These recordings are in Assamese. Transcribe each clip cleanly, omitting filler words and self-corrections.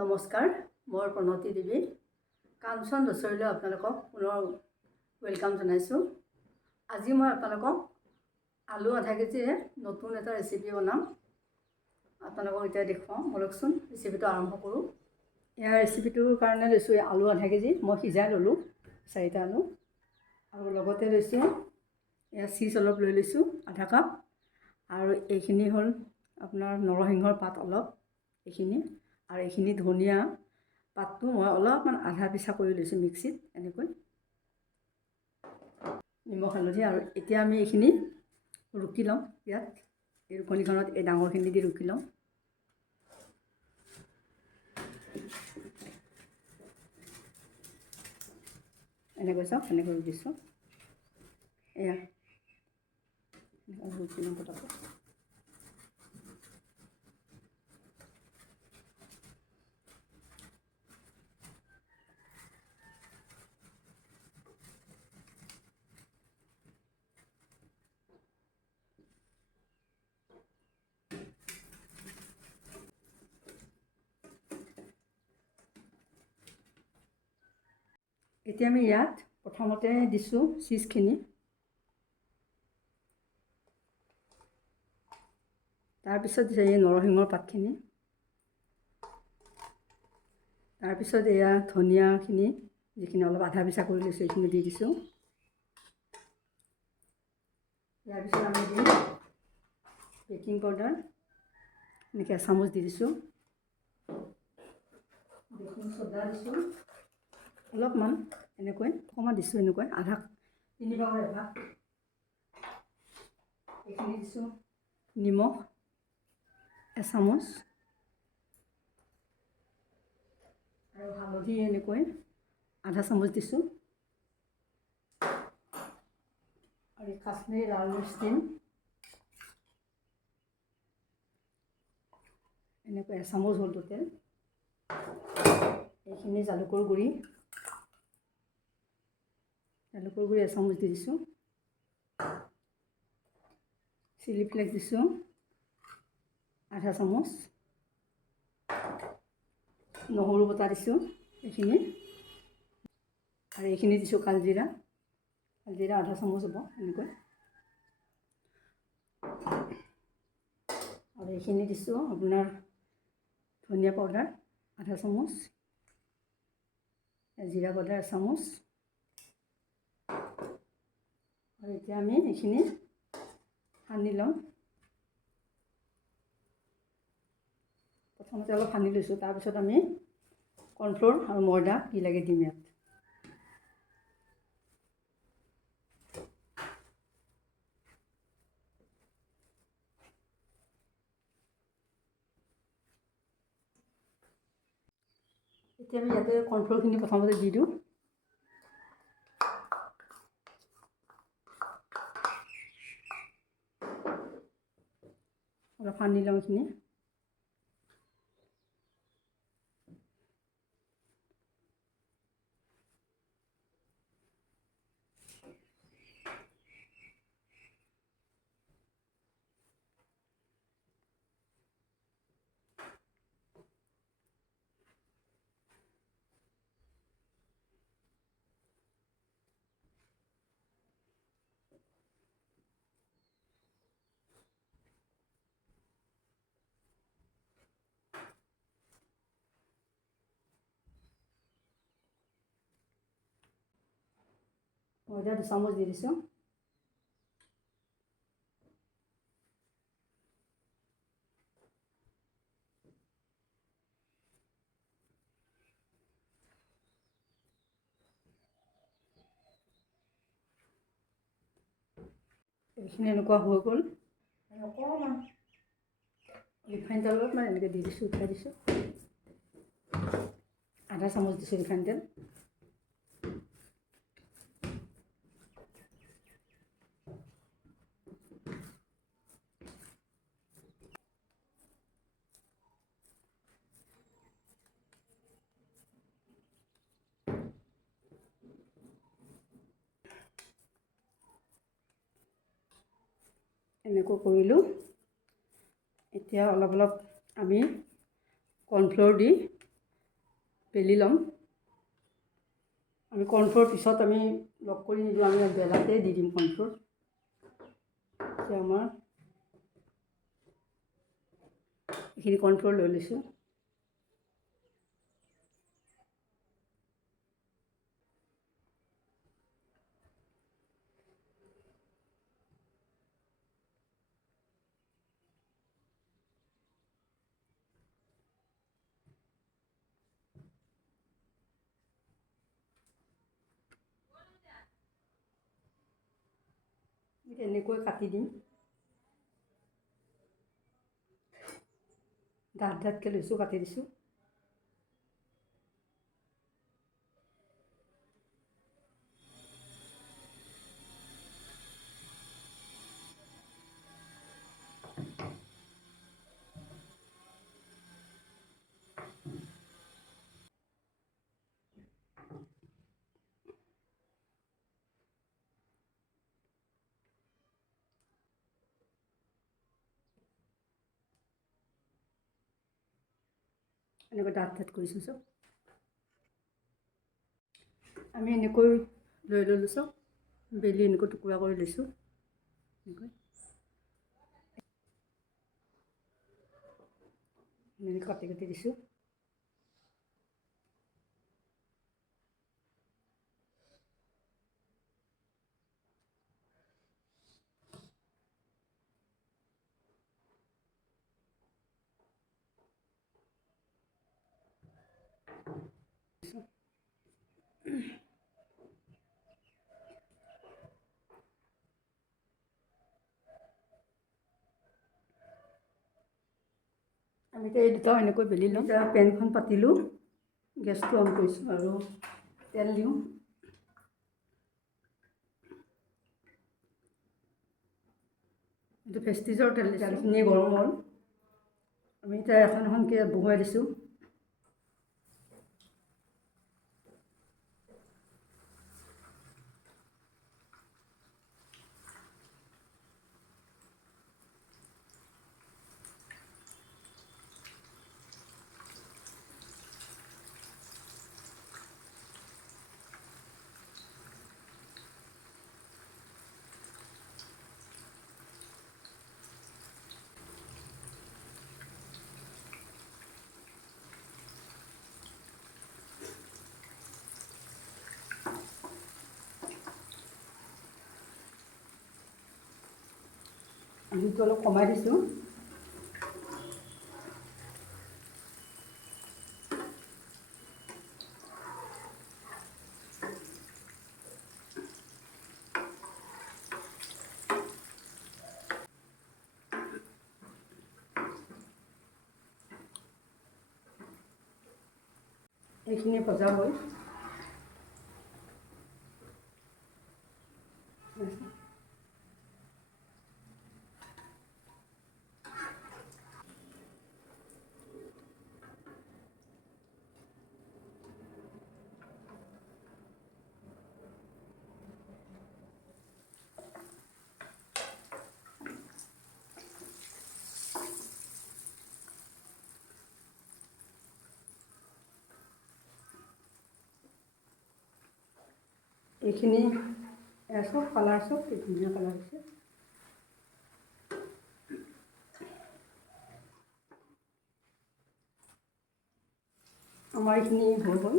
নমস্কাৰ, মই প্ৰণতি দেৱী কাঞ্চন দচৰিলৈ আপোনালোকক পুনৰ ৱেলকাম জনাইছোঁ। আজি মই আপোনালোকক আলু আধা কেজিৰে নতুন এটা ৰেচিপি বনাম। আপোনালোকক এতিয়া দেখুৱাওঁ, বলকচোন ৰেচিপিটো আৰম্ভ কৰোঁ। এয়া ৰেচিপিটোৰ কাৰণে লৈছোঁ আলু আধা কেজি, মই সিজাই ল'লোঁ 4টা আলু, আৰু লগতে লৈছোঁ এয়া চিজ অলপ লৈ লৈছোঁ আধা কাপ, আৰু এইখিনি হ'ল আপোনাৰ নৰসিংহৰ পাত অলপ, এইখিনি, আৰু এইখিনি ধনিয়া পাতটো মই অলপমান আধা পিচা কৰি লৈছোঁ মিক্সিত, এনেকৈ নিমখ হালধি। আৰু এতিয়া আমি এইখিনি ৰুকি ল'ম। ইয়াত এই ৰুকনিখনত এই ডাঙৰখিনি দি ৰুকি ল'ম। এনেকৈ চাওক, এনেকৈ ৰুকিছোঁ। এয়া ৰুকি ল'ম পটাপট। এতিয়া আমি ইয়াত প্ৰথমতে দিছোঁ চিজখিনি, তাৰপিছত এই নৰসিংহৰ পাতখিনি, তাৰপিছত এয়া ধনিয়াখিনি যিখিনি অলপ আধা পিচা কৰি লৈছোঁ এইখিনি দি দিছোঁ। ইয়াৰ পিছত আমি দিম বেকিং পাউডাৰ, এনেকৈ এচামুচ দি দিছোঁ। বেকিং চ'ডা দিছোঁ অলপমান, এনেকৈ অকণমান দিছোঁ, এনেকৈ আধা 3 ভাগৰ এভাগ। এইখিনি দিছোঁ নিমখ এচামুচ, আৰু হালধি এনেকৈ আধা চামুচ দিছোঁ, আৰু কাশ্মীৰী লাল মিৰ্চ দিম এনেকৈ এচামুচ হ'ল টোটেল। এইখিনি জালুকৰ গুড়ি এচামুচ দি দিছোঁ, চিলি ফ্লেক্স দিছোঁ আধা চামুচ, নহৰু বটা দিছোঁ এইখিনি, আৰু এইখিনি দিছোঁ কালজিৰা আধা চামুচ হ'ব এনেকৈ, আৰু এইখিনি দিছোঁ আপোনাৰ ধনিয়া পাউডাৰ আধা চামুচ, জিৰা পাউডাৰ এচামুচ, আৰু এতিয়া আমি এইখিনি সানি ল'ম। প্ৰথমতে অলপ সানি লৈছোঁ, তাৰপিছত আমি কৰ্ণফ্ল'ৰ আৰু ময়দা কি লাগে দিম ইয়াত। এতিয়া আমি ইয়াতে কৰ্ণফ্ল'ৰখিনি প্ৰথমতে দি দিওঁ। অলপ সানি লওঁ এইখিনি। ময়দা 2 চামুচ দি দিছোঁ। এইখিনি এনেকুৱা হৈ গ'ল, অকণমান ৰিফাইন তেল অলপমান এনেকৈ দি দিছোঁ, উঠাই দিছোঁ, আধা চামুচ দিছোঁ ৰিফাইন তেল। এনেকৈ কৰিলোঁ। এতিয়া অলপ অলপ আমি কৰ্ণফ্ল'ৰ দি বেলি ল'ম। আমি কৰ্ণফ্ল'ৰ পিছত আমি লগ কৰি নিদিওঁ, আমি বেলাতে দি দিম কৰ্ণফ্ল'ৰ। এতিয়া আমাৰ এইখিনি কৰ্ণফ্ল'ৰ লৈ লৈছোঁ। এনেকৈ কাটি দিম, ডাঠ ডাঠকৈ লৈছোঁ, কাটি দিছোঁ। এনেকৈ ডাঠ ডাঠ কৰিছোঁ চব। আমি এনেকৈ লৈ ল'লোঁ চব, বেলি এনেকৈ টুকুৰা কৰি লৈছোঁ। এনেকৈ কাটি কাটি দিছোঁ। আমি এতিয়া এই দুটাও এনেকৈ বেলি লওঁ। এতিয়া পেনখন পাতিলোঁ, গেছটো অন কৰিছোঁ আৰু তেল দিওঁ। এইটো ভেষ্টিজৰ তেল, তেলখিনি গৰম হ'ল। আমি এতিয়া এখন এখনকৈ বহুৱাই দিছোঁ। জুইটো অলপ কমাই দিছোঁ। এইখিনি ভজা হ'ল। এইখিনি চব কালাৰ, চব ধুনীয়া কালাৰ হৈছে। আমাৰ এইখিনি হৈ গ'ল।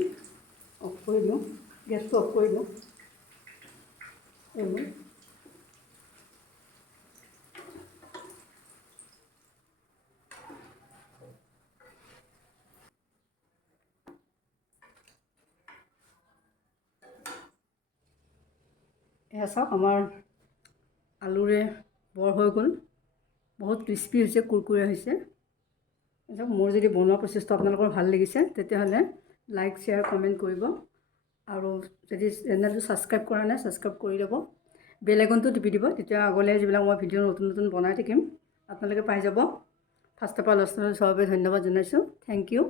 অফ কৰি দিওঁ, গেছটো অফ কৰি দিওঁ। এইবোৰ এয়া চাওক, আমাৰ আলুৰে বৰ হৈ গ'ল। বহুত ক্ৰিস্পি হৈছে, কুৰকুৰে হৈছে। মোৰ যদি বনোৱা প্ৰচেছটো আপোনালোকৰ ভাল লাগিছে তেতিয়াহ'লে লাইক, শ্বেয়াৰ, কমেণ্ট কৰিব। আৰু যদি চেনেলটো ছাবস্ক্ৰাইব কৰা নাই, ছাবস্ক্ৰাইব কৰি ল'ব। বেল আইকনটো টিপি দিব, তেতিয়া আগলৈ যিবিলাক মই ভিডিঅ' নতুন নতুন বনাই থাকিম আপোনালোকে পাই যাব। ফাৰ্ষ্টৰ পৰা লাষ্টলৈ চোৱাৰ বাবে ধন্যবাদ জনাইছোঁ। Thank U.